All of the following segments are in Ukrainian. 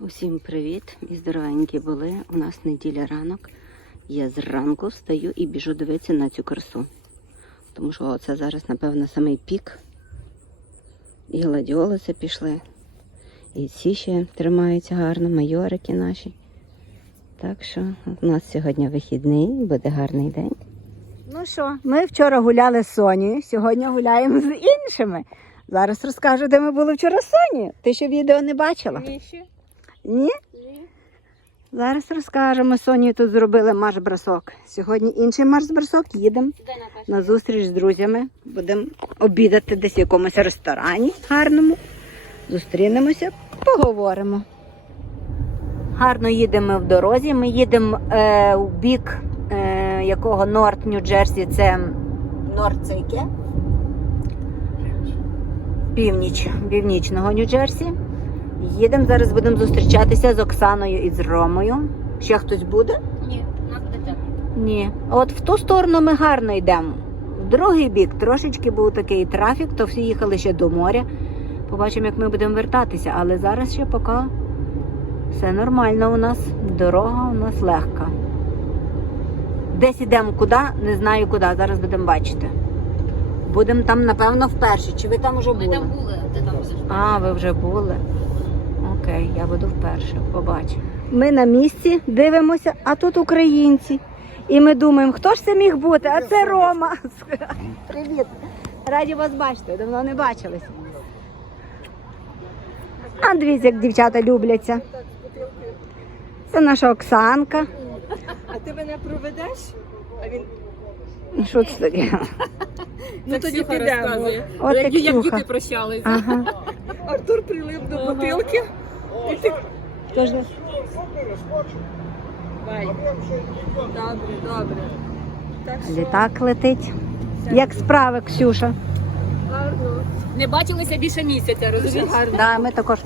Усім привіт і здоровенькі були. У нас неділя ранок. Я зранку встаю і біжу дивитися на цю красу. Тому що це зараз, напевно, самий пік. І гладіолуси пішли. І ці ще тримаються гарно, майорики наші. Так що у нас сьогодні вихідний, буде гарний день. Ну що, ми вчора гуляли з Сонією, сьогодні гуляємо з іншими. Зараз розкажу, де ми були вчора з Сонією. Ти ще відео не бачила? Ні, ще? Ні? Ні. Зараз розкажемо. З Сонією тут зробили марш-бросок. Сьогодні інший марш-бросок. Їдемо на зустріч з друзями. Будемо обідати десь в якомусь ресторані гарному. Зустрінемося, поговоримо. Гарно їдемо в дорозі. Ми їдемо е, в бік е, якого Норт Нью-Джерсі. Це Норт це яке? Північ, північного Нью-Джерсі. Їдемо, зараз будемо зустрічатися з Оксаною і з Ромою. Ще хтось буде? Ні, нас буде. Ні. От в ту сторону ми гарно йдемо. В другий бік трошечки був такий трафік, то всі їхали ще до моря. Побачимо, як ми будемо вертатися, але зараз ще поки все нормально у нас. Дорога у нас легка. Десь ідемо куди, не знаю куди. Зараз будемо бачити. Будемо там, напевно, вперше. Чи ви там вже Ми там були, ти там будеш. А, ви вже були. Окей, я буду вперше, побачу. Ми на місці дивимося, а тут українці. І ми думаємо, хто ж це міг бути? А це Рома. Привіт. Раді вас бачити, давно не бачились. А дивіться, як дівчата любляться. Це наша Оксанка. А ти мене проведеш? А він Що це таке? ну тоді підемо. Як, діти прощалися. Ага. Артур прилип до бутилки. Тож ви- Добре, добре. Так що Літак летить. Як справи, Ксюша? гарно. Не бачилися більше місяця, розумієш? гарно. Да, ми також.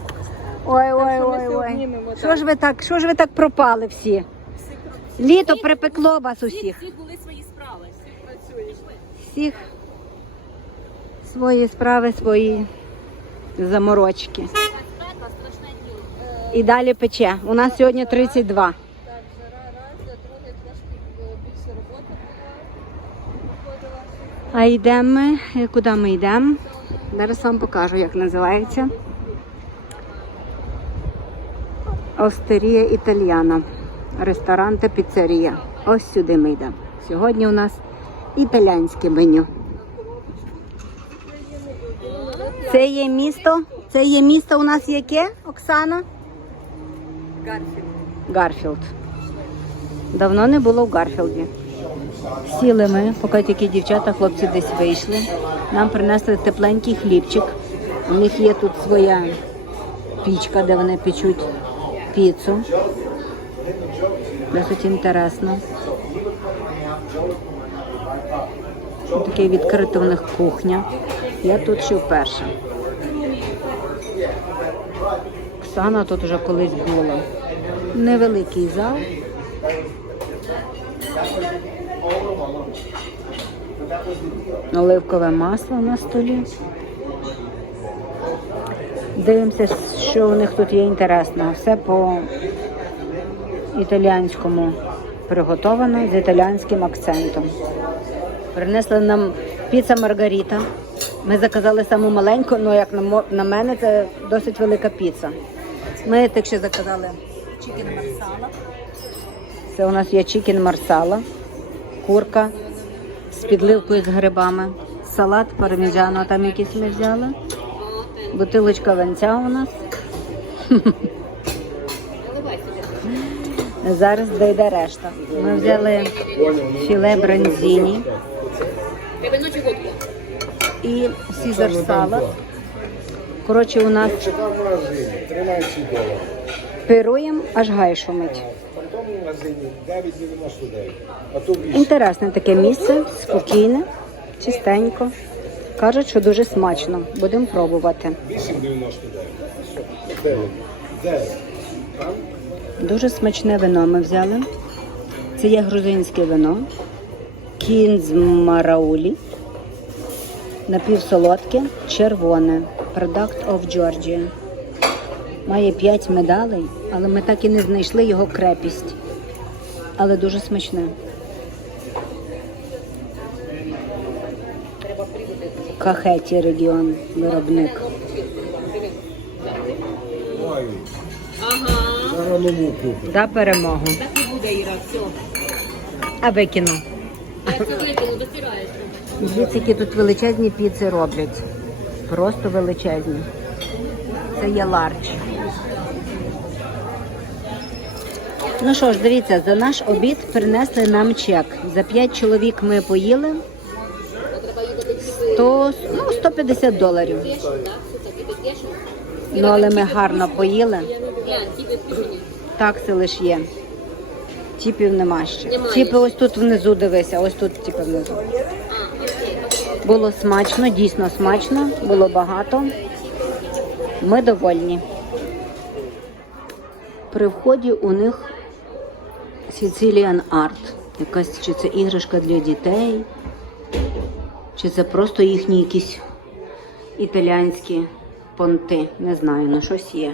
Ой, ой, ой, ой. Що ж ви так, що ж ви так пропали всі? Літо припекло вас усіх. Всіх були свої справи. Працюєш. Всіх свої справи, свої заморочки. І далі пече. У нас сьогодні 32. Так, жара раз, а йдемо ми. Куди ми йдемо? Зараз вам покажу, як називається. Остерія Італіана. Ресторан та піцерія. Ось сюди ми йдемо. Сьогодні у нас італійське меню. Це є місто. Це є місто у нас яке, Оксана? Гарфілд. Давно не було в Гарфілді. Сіли ми, поки тільки дівчата, хлопці десь вийшли. Нам принесли тепленький хлібчик. У них є тут своя пічка, де вони печуть піцу. Досить інтересно. Таке відкрита у них кухня. Я тут ще вперше. Оксана тут вже колись була. Невеликий зал. Оливкове масло на столі. Дивимося, що у них тут є інтересного. Все по італіянському приготовано з італіянським акцентом. Принесли нам піца Маргаріта. Ми заказали саму маленьку, але як на на мене, це досить велика піца. Ми так ще заказали чікен марсала. Це у нас є чікен марсала, курка з підливкою з грибами, салат парміджано там якийсь ми взяли. Бутилочка венця у нас. Зараз дойде решта. Ми взяли філе бронзіні і сізар салат. Коротше, у нас Чекав в магазині 13 доларів. пируємо, аж гай шумить. В магазині 9,99. А то 8. Інтересне таке місце, спокійне, чистенько. Кажуть, що дуже смачно. Будемо пробувати. 8,99. 9. 9. Там Дуже смачне вино ми взяли. Це є грузинське вино. Кінз Мараулі. Напівсолодке, червоне. Product of Georgia. Має 5 медалей, але ми так і не знайшли його крепість. Але дуже смачне. Кахеті регіон виробник. Да перемогу. Так і буде, Іра, все. А викину. Я це викину, достираєш. Дивіться, які тут величезні піци роблять. Просто величезні. Це є ларч. Ну що ж, дивіться, за наш обід принесли нам чек. За 5 чоловік ми поїли. 100, ну, 150 доларів. Ну, але ми гарно поїли. Такси лиш є. Тіпів нема ще. Тіпи ось тут внизу дивися, ось тут тіпи внизу. Було смачно, дійсно смачно, було багато. Ми довольні. При вході у них Sicilian Art. Якась чи це іграшка для дітей, чи це просто їхні якісь італіянські понти. Не знаю, на щось є.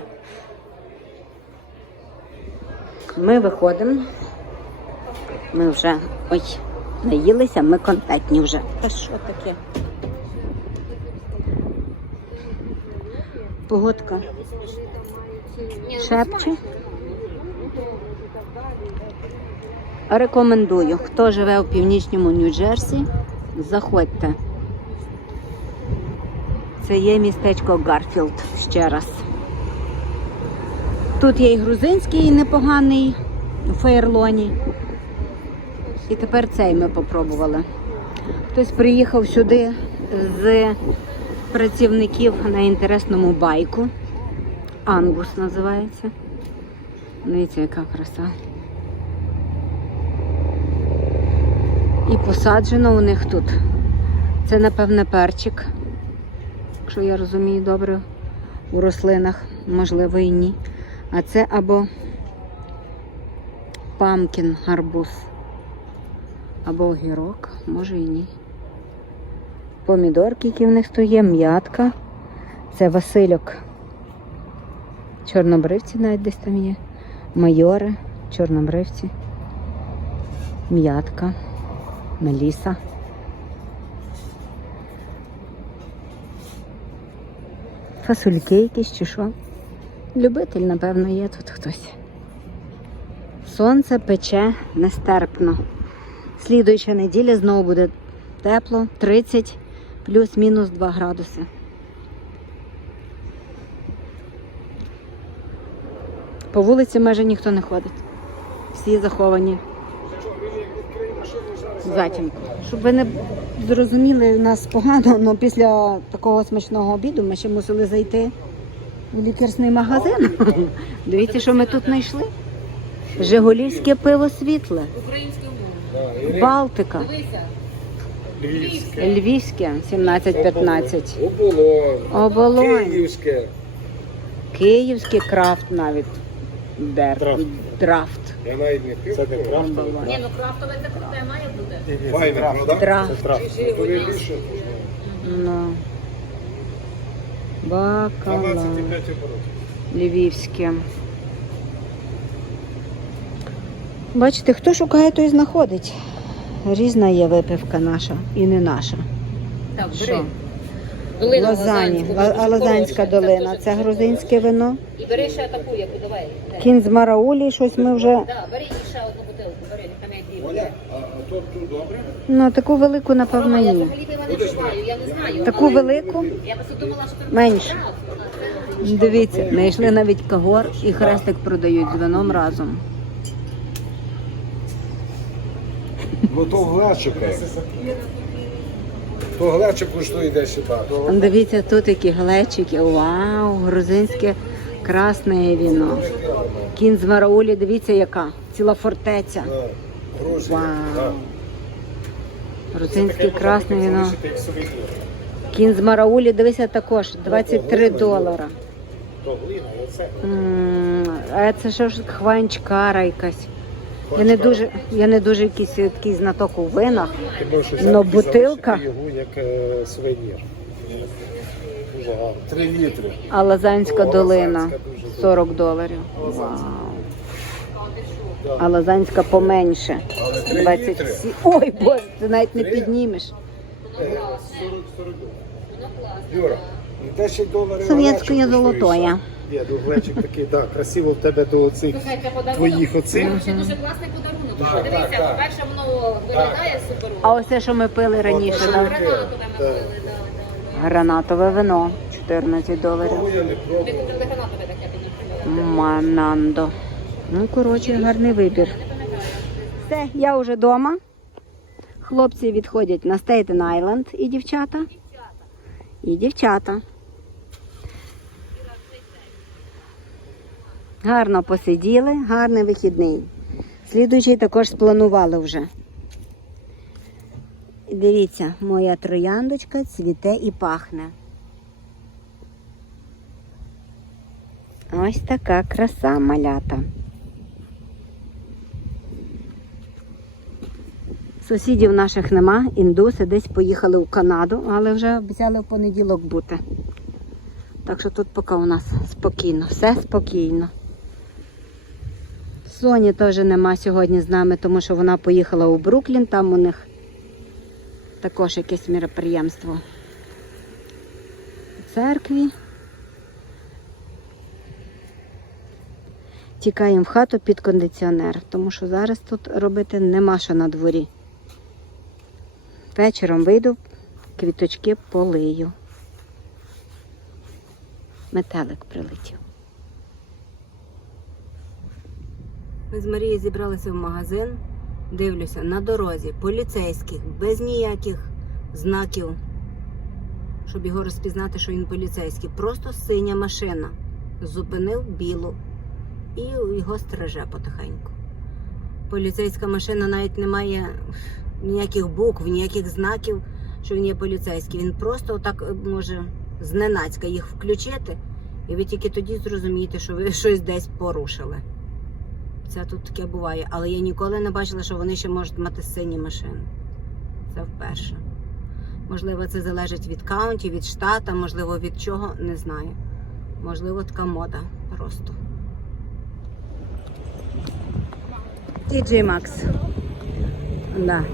Ми виходимо. Ми вже ой, наїлися, ми контентні вже. Та що таке? Погодка шепче. Рекомендую, хто живе у північному Нью-Джерсі, заходьте. Це є містечко Гарфілд ще раз. Тут є і грузинський непоганий у Фейерлоні. І тепер цей ми попробували. Хтось приїхав сюди з працівників на інтересному байку. Ангус називається. Дивіться, яка краса. І посаджено у них тут. Це, напевне, перчик. Якщо я розумію добре у рослинах, можливо і ні. А це або памкін гарбуз, або огірок, може і ні. Помідорки, які в них є, м'ятка. Це Васильок. Чорнобривці навіть десь там є. Майори, чорнобривці. М'ятка, меліса. Фасольки якісь чи що. Любитель, напевно, є тут хтось. Сонце пече нестерпно. Слідуюча неділя знову буде тепло, 30 плюс-мінус 2 градуси. По вулиці майже ніхто не ходить. Всі заховані. Затінку. Щоб ви не зрозуміли, у нас погано, але після такого смачного обіду ми ще мусили зайти в лікарський магазин. Дивіться, що ми тут знайшли. Жигулівське пиво світле, Українською мовою. Балтика, Львівське. Львівське 17-15, Оболонь. Оболонь, Київське. Київське крафт навіть. Дер... Драфт. Драфт. Я навіть не пив. Це не Оболонь. Ні, ну крафтове це круте має бути. Файне, правда? Драфт. Більше? Ну. Бакала. 12,5 оборотів. Львівське. Бачите, хто шукає, той знаходить. Різна є випивка наша і не наша. Так, Що? Долина Лозані, Лозанську, Ла- Лозанська долина. Це грузинське вино. І бери ще таку, яку давай. Кін з Мараулі, щось ми вже. Да, бери ще одну бутилку, бери, там я дві. Оля, а, а то тут добре? Ну, таку велику, напевно, ні. взагалі тебе не чуваю, я не знаю. Таку але велику. Я просто думала, що там Менше. Дивіться, знайшли навіть кагор і хрестик продають з вином разом. Ну то глечика. То глечик коштує 10 баксів. Дивіться, тут які глечики. Вау, грузинське красне віно. Кін з Мараулі, дивіться, яка ціла фортеця. Вау. Грузинське красне віно. Кін з Мараулі, дивися також, 23 долара. А це що ж хванчкара якась. Я не дуже, я не дуже якийсь такий знаток у винах. Ти можеш Но бутилка? його як е, сувенір. Дуже. Три літри. А Лазанська О, долина Лазанська дуже 40 доларів. Вау. А Лазанська поменше. Але три 27. Ой, боже, ти навіть не Три? піднімеш. 40-40 Юра, ну 10 доларів. Совєтської глечик що? Ні, ну такий, так, красиво в тебе до оцих Слухайте, подарунок. твоїх оцих. Це дуже класний подарунок. Так, Дивіться, так, так. по-перше, воно виглядає супер. А ось те, що ми пили раніше, От, да? Гранатове ми пили, да, да, да. гранатове вино 14 доларів. Того я не Ми пробував. купили гранатове таке тоді. Манандо. Ну, коротше, гарний вибір. Все, я вже вдома. Хлопці відходять на Стейтен Айленд і дівчата. І дівчата. Гарно посиділи, гарний вихідний. Слідуючий також спланували вже. Дивіться, моя трояндочка цвіте і пахне. Ось така краса малята. Сусідів наших нема, індуси десь поїхали в Канаду, але вже обіцяли в понеділок бути. Так що тут поки у нас спокійно, все спокійно. Соні теж нема сьогодні з нами, тому що вона поїхала у Бруклін, там у них також якесь міроприємство. У церкві. Тікаємо в хату під кондиціонер, тому що зараз тут робити нема що на дворі. Вечором вийду, квіточки полию. Метелик прилетів. Ми з Марією зібралися в магазин. Дивлюся, на дорозі поліцейських, без ніяких знаків, щоб його розпізнати, що він поліцейський. Просто синя машина. Зупинив білу і його стриже потихеньку. Поліцейська машина навіть не має ніяких букв, ніяких знаків, що він є поліцейський. Він просто отак е, може зненацька їх включити, і ви тільки тоді зрозумієте, що ви щось десь порушили. Це тут таке буває, але я ніколи не бачила, що вони ще можуть мати сині машини. Це вперше. Можливо, це залежить від каунті, від штата, можливо, від чого, не знаю. Можливо, така мода просто. TJ Maxx. Да.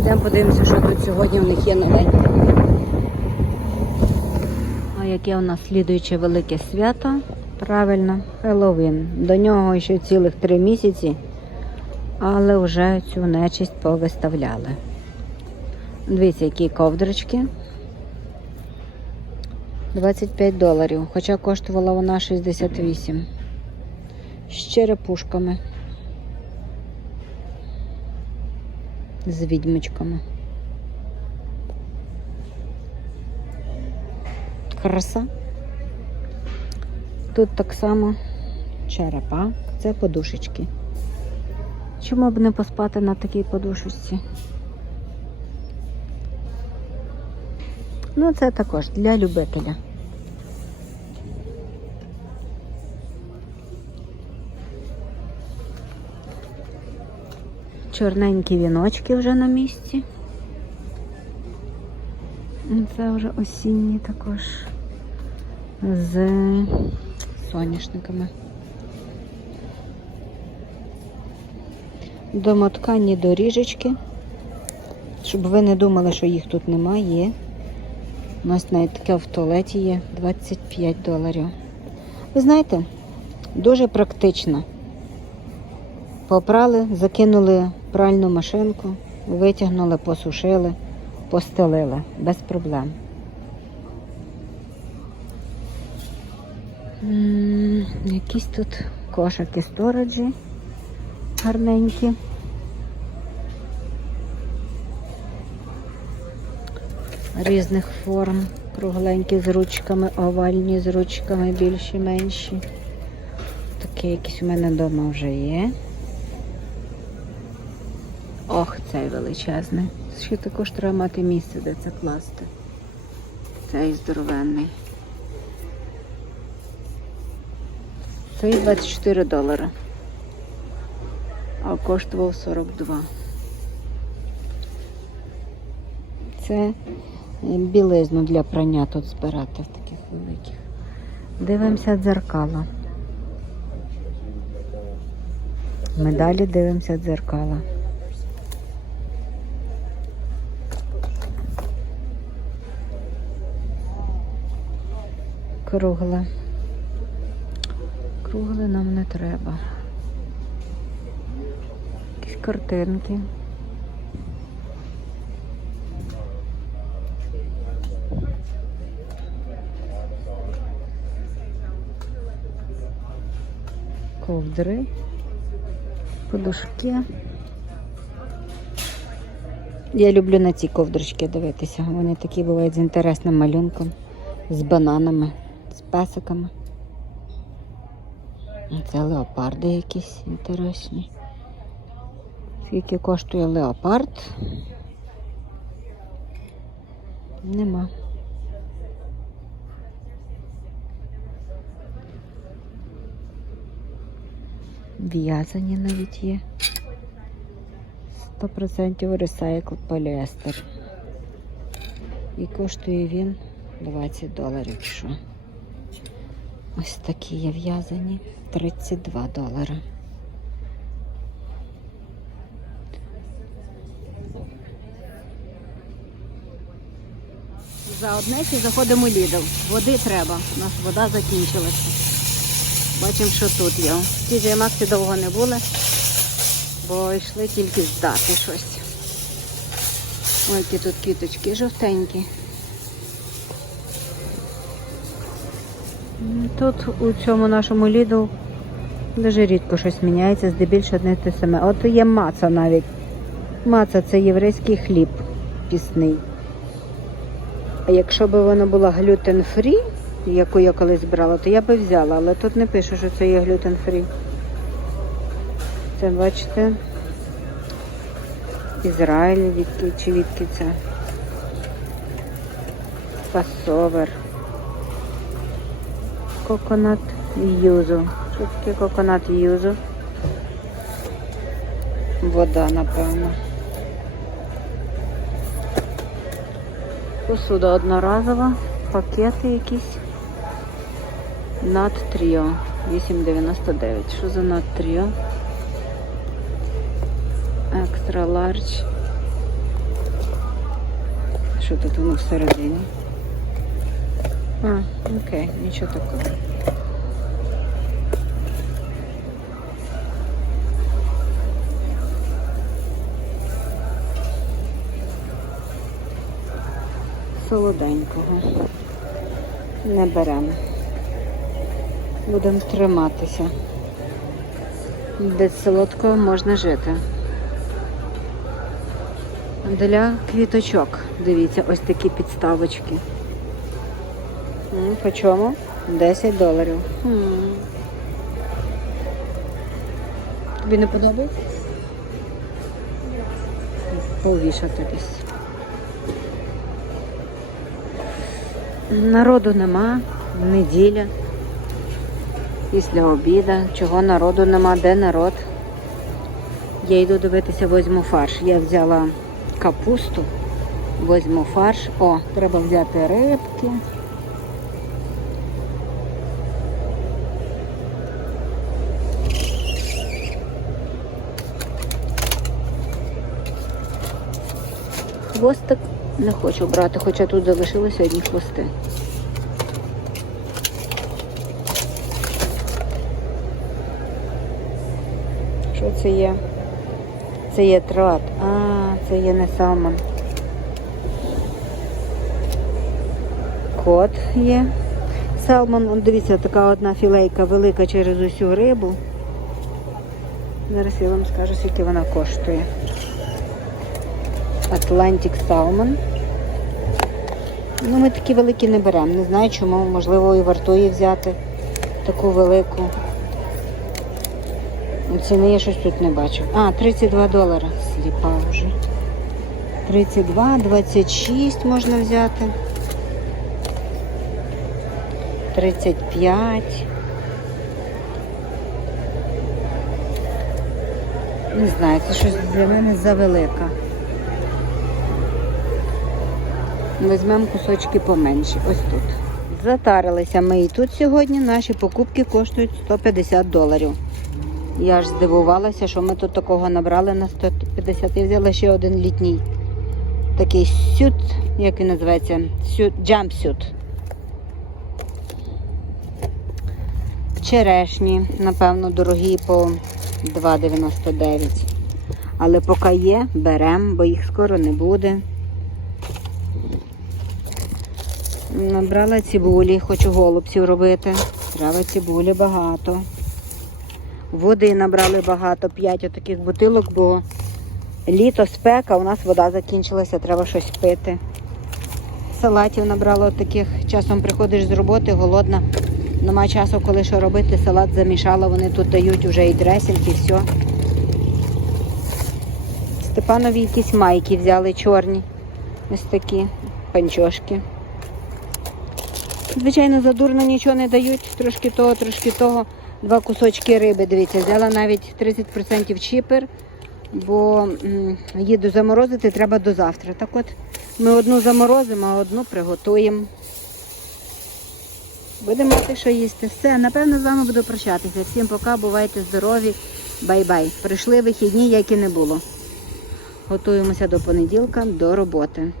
Йдемо подивимося, що тут сьогодні у них є новеньке. А яке у нас слідуюче велике свято? Правильно, Хеллоуін. До нього ще цілих три місяці, але вже цю нечисть повиставляли. Дивіться, які ковдрочки. 25 доларів, хоча коштувала вона 68 з черепушками. З відьмочками. Краса. Тут так само черепа, це подушечки. Чому б не поспати на такій подушечці? Ну, це також для любителя. Чорненькі віночки вже на місці. Це вже осінні також з соняшниками. Домоткані доріжечки. Щоб ви не думали, що їх тут немає. У нас навіть таке в туалеті є 25 доларів. Ви знаєте, дуже практично. Попрали, закинули пральну машинку, витягнули, посушили, постелили без проблем. М, Якісь тут кошики стораджі гарненькі. Різних форм, кругленькі з ручками, овальні з ручками, більші, менші. Таке якісь у мене вдома вже є. Ох, цей величезний. Ще також треба мати місце, де це класти. Цей здоровенний. Цей 24 долари. А коштував 42. Це білизну для прання тут збирати в таких великих. Дивимося дзеркала. Ми далі дивимося дзеркала. Кругле. Кругле нам не треба. Якісь картинки. Ковдри, подушки. Я люблю на ці ковдрочки дивитися. Вони такі бувають з інтересним малюнком, з бананами, з песиками. Це леопарди якісь інтересні. Скільки коштує леопард? Нема. В'язані навіть є. 100% ресайкл поліестер. І коштує він 20 доларів. Що? Ось такі є в'язані 32 долари. За Одесі заходимо в Лідл. Води треба. У нас вода закінчилася. Бачимо, що тут є. Ті же Максі довго не були, бо йшли тільки здати щось. Ой, які тут квіточки жовтенькі. Тут у цьому нашому Ліду дуже рідко щось міняється, здебільшого одне те саме. От є маца навіть. Маца це єврейський хліб пісний. А якщо б воно було глютен фрі, яку я колись брала, то я би взяла, але тут не пише, що це є глютен фрі. Це бачите. Ізраїль відки, чи відки це? Пасовер. Коконат юзу. Що таке коконат юзу? Вода, напевно. Посуда одноразова, пакети якісь. Над Тріо 8,99. Що за Над Тріо? Екстра лардж. Що тут воно всередині? А, окей, нічого такого. Солоденького. Не беремо. Будемо триматися. Без солодкого можна жити. Для квіточок. Дивіться, ось такі підставочки. По чому? 10 доларів. Тобі не подобається? Повішати десь. Народу нема, неділя. Після обіда. Чого народу нема, де народ? Я йду дивитися, возьму фарш. Я взяла капусту, возьму фарш. О, треба взяти рибки. Хвостик не хочу брати, хоча тут залишилися одні хвости. Що це є? Це є трот. А, це є не салмон. Кот є. Салмон, он, дивіться, така одна філейка велика через усю рибу. Зараз я вам скажу, скільки вона коштує. Atlantic Salmon. Ну, ми такі великі не беремо. Не знаю чому, можливо, і вартує взяти таку велику. Ну, Ціни я щось тут не бачу. А, 32 долара. Сліпа вже. 32, 26 можна взяти. 35. Не знаю, це щось для мене завелика. Візьмемо кусочки поменші. Ось тут. Затарилися ми і тут сьогодні. Наші покупки коштують 150 доларів. Я ж здивувалася, що ми тут такого набрали на 150 і взяла ще один літній. Такий сют, як він називається? Сют, джампсют. Черешні, напевно, дорогі по 2,99. Але поки є, беремо, бо їх скоро не буде. Набрала цибулі, хочу голубців робити. Треба цибулі багато. Води набрали багато, 5 отаких бутилок, бо літо спека, у нас вода закінчилася, треба щось пити. Салатів набрала таких. Часом приходиш з роботи, голодна. Нема часу, коли що робити. Салат замішала, вони тут дають вже і дресінг, і все. Степанові якісь майки взяли чорні. Ось такі панчошки. Звичайно, задурно нічого не дають. Трошки того, трошки того. Два кусочки риби. Дивіться, взяла навіть 30% чіпер, бо їду заморозити треба до завтра. Так от ми одну заморозимо, а одну приготуємо. Будемо мати, що їсти. Все, напевно, з вами буду прощатися. Всім пока, бувайте здорові. Бай-бай. Прийшли вихідні, як і не було. Готуємося до понеділка, до роботи.